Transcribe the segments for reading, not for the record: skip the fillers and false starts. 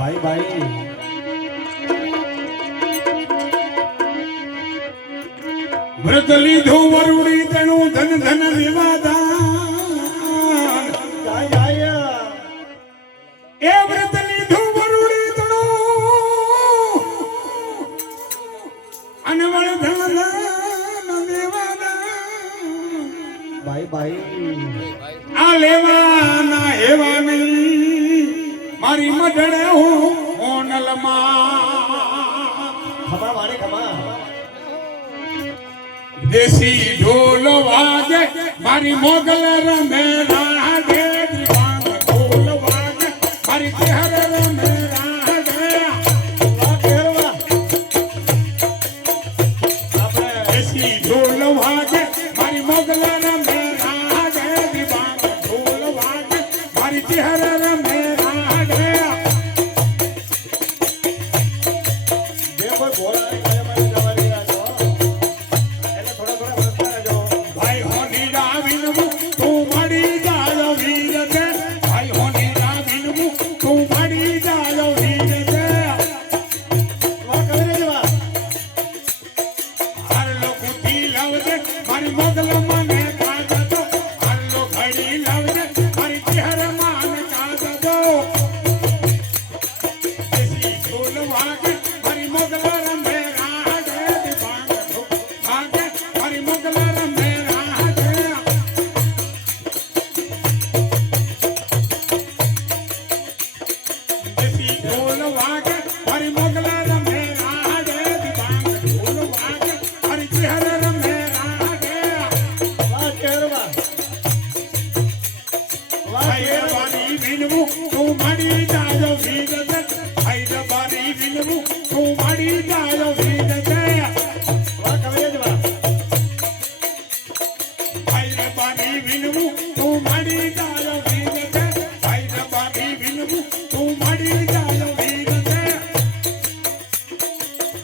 ભાઈ ભાઈ વ્રત લીધું વરુડી તણું ધન ધન દેવાદાન એ વ્રત લીધું વરુડી તણું અને વળ ધન ધન દેવાદાન ભાઈ ભાઈ આ લેવાના એવા નહીં મારી મઢડે હું ઓનલમાં ખમા મારે ખમા દેશી ઢોલ વાગે મારી મોગલ રમે રાધે દીવાન ઢોલ વાગે મારી તેહર રમે રાધે દેશી ઢોલ વાગે મારી મોગલ રમે રાધે દીવાન ઢોલ વાગે મારી તેહર રમે રાધે જે કોઈ બોલા કરે મને જવાની રાખો એને થોડા વસ્તા રહેજો ભાઈ હોની રાવિનમું તું મળી જાય વીર છે ભાઈ હોની રાવિનમું તું મળી જાય વીર છે વા કરે જવા હર લોકોથી લવજે મારી મોગલ મને કાગતો હર લો ઘડી લવજે મારી ચહેર માન કાગતો દેશી ઢોલ વાગે મારી મોગલ રમે રાધે દીવાન ઢોલ વાગે મારી મોગલ રમે રાધે દેશી ઢોલ વાગે મારી મોગલ રમે રાધે દીવાન ઢોલ વાગે મારી ચહેર રમે રાધે વા કેરવા વા હૈદરાબાદી વિનવું તું મળી જાયો વીર છે હૈદરાબાદી વિનવું તું મળી જાયો વીર છે વા કરે જવા હૈદરાબાદી વિનવું તું મળી જાયો વીર છે હૈદરાબાદી વિનવું તું મળી જાયો વીર છે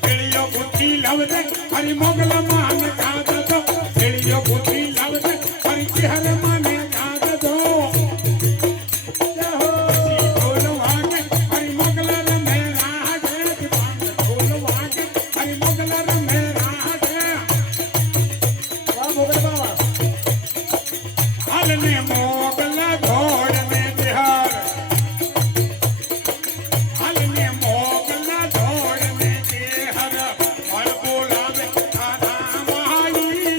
પેલીઓ બુદ્ધિ લવજે હરી મોગલ માન કાગતો પેલીઓ બુદ્ધિ લવજે હરી ચહેર માને કાગતો ઢોલ વાગે હરી મોગલ રમે રાધે દીવાન ઢોલ વાગે હરી મોગલ રમે રાધે વા મોગલ બાવા હાલને મોગલ ધોળને બિહાર હાલને મોગલ ધોળને બિહાર બળ બોલાવે આધા મહાઈ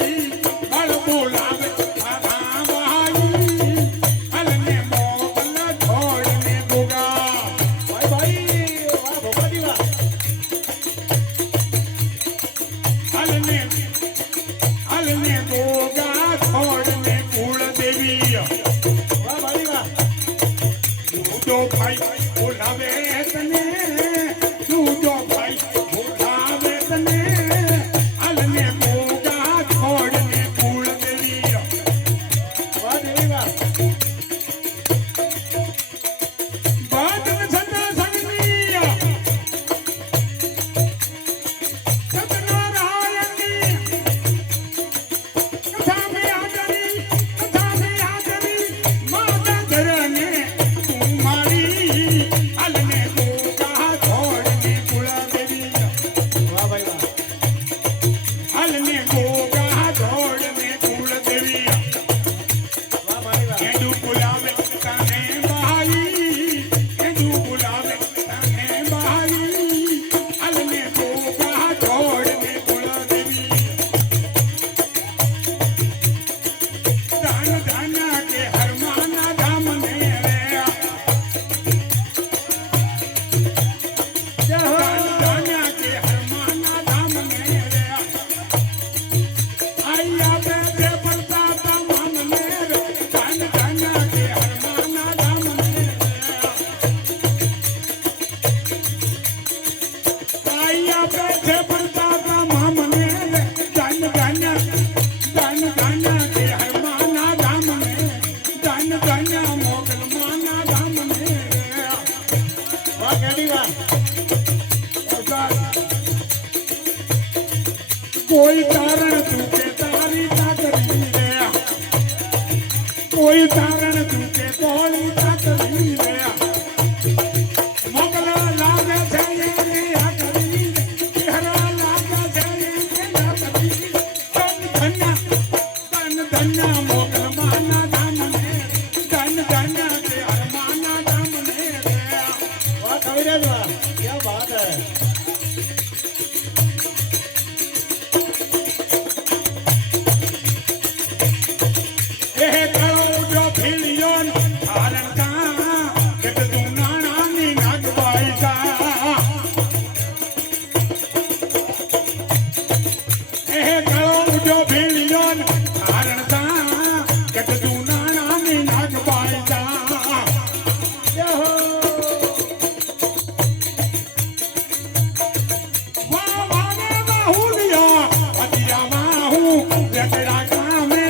બળ બોલાવે આધા મહાઈ હાલને મોગલ ધોળને દુગા ભાઈ ભાઈ વા ભોપાજી વા હાલને હાલને દુગા ધોળને કુળ દેવી વા ભાઈ વા દૂધો ભાઈ બોલાવે તને દૂધો ભાઈ બોલાવે તને હાલને મોગા છોડને કુળ દેવી વા દેવી વા બાદલ સદા સંગની સતનારાયણની કથા મે આદરી માતા ધરને તું મારી હાલને મોગા છોડને કુળ દેવી વા ભાઈ વા હાલને મોગા છોડને કુળ દેવી વા ભાઈ વા કેડુ બોલાવે તને ભાઈ કેડુ બોલાવે તને ભાઈ હાલને મોગા છોડને કુળ દેવી દાન દાના કે હરમાના ધામ ને રે દાન દાના કે હરમાના ધામ ને રે આયા બે બે પડતા તમામ ને રે દાન દાના કે હરમાના ધામ ને રે આયા બે બે પડતા તમામ ને રે દાન દાના કે હરમાના ધામ ને દાન દાના મોગલ માના ધામ ને રે વા કેડી વા કોઈ તારણ તું કે તારી તાકરી રે કોઈ તારણ તું કે તોળી તાકરી રે મોગલ कविराज वाह, क्या बात है। એ કળો જો ભીલિયો ધારણતા કેટલું નાણાની નાગબાઈ તા એ કળો જો ભીલિયો ધારણતા કેટલું નાણાની નાગબાઈ તા વાહ વાને બાહુલિયા અતિયામાં હું જતરા ગામે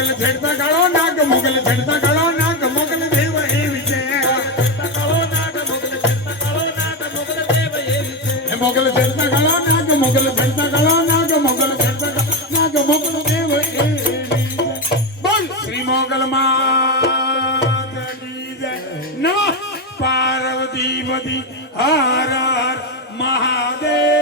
મોગલ છેડતા કાળો નાગ મોગલ છેડતા કાળો નાગ મોગલ દેવ એવી છે મોગલ છેડતા કાળો નાગ મોગલ છેડતા કાળો નાગ મોગલ છેડતા નાગ મોગલ દેવ એવી છે બોલ શ્રી મોગલ માત કી જય નમઃ પાર્વતી પતિ હર હર મહાદેવ